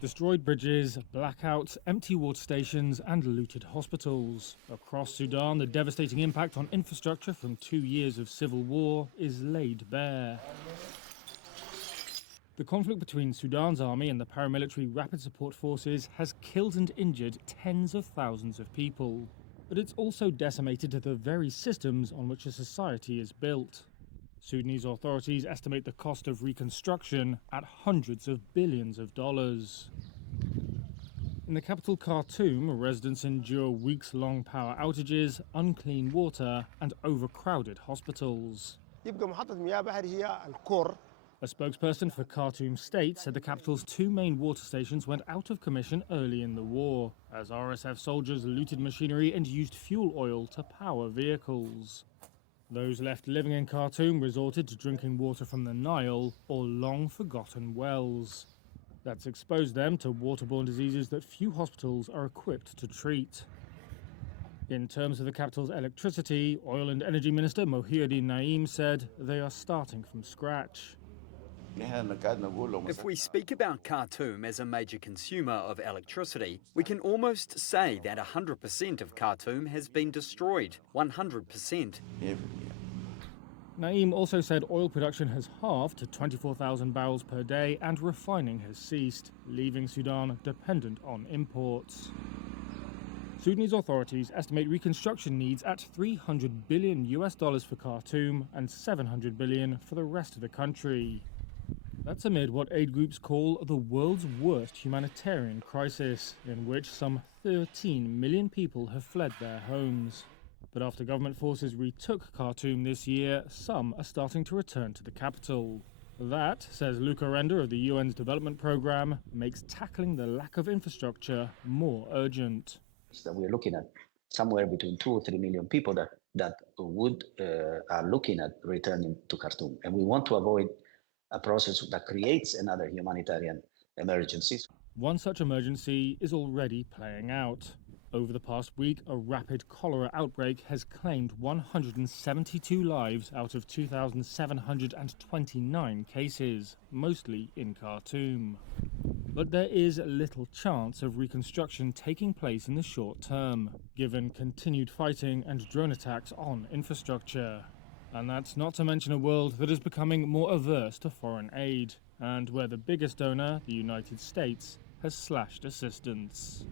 Destroyed bridges, blackouts, empty water stations, and looted hospitals. Across Sudan, the devastating impact on infrastructure from 2 years of civil war is laid bare. The conflict between Sudan's army and the paramilitary Rapid Support Forces has killed and injured tens of thousands of people. But it's also decimated the very systems on which a society is built. Sudanese authorities estimate the cost of reconstruction at hundreds of billions of dollars. In the capital Khartoum, residents endure weeks-long power outages, unclean water, and overcrowded hospitals. A spokesperson for Khartoum State said the capital's 2 main water stations went out of commission early in the war, as RSF soldiers looted machinery and used fuel oil to power vehicles. Those left living in Khartoum resorted to drinking water from the Nile or long-forgotten wells. That's exposed them to waterborne diseases that few hospitals are equipped to treat. In terms of the capital's electricity, Oil and Energy Minister Mohieddin Naim said they are starting from scratch. If we speak about Khartoum as a major consumer of electricity, we can almost say that 100% of Khartoum has been destroyed. 100%. Naim also said oil production has halved to 24,000 barrels per day and refining has ceased, leaving Sudan dependent on imports. Sudanese authorities estimate reconstruction needs at $300 billion for Khartoum and $700 billion for the rest of the country. That's amid what aid groups call the world's worst humanitarian crisis, in which some 13 million people have fled their homes. But after government forces retook Khartoum this year, some are starting to return to the capital. That, says Luca Render of the UN's development program, makes tackling the lack of infrastructure more urgent. So we're looking at somewhere between 2 or 3 million people that are looking at returning to Khartoum. And we want to avoid a process that creates another humanitarian emergency. One such emergency is already playing out. Over the past week, a rapid cholera outbreak has claimed 172 lives out of 2,729 cases, mostly in Khartoum. But there is little chance of reconstruction taking place in the short term, given continued fighting and drone attacks on infrastructure. And that's not to mention a world that is becoming more averse to foreign aid, and where the biggest donor, the United States, has slashed assistance.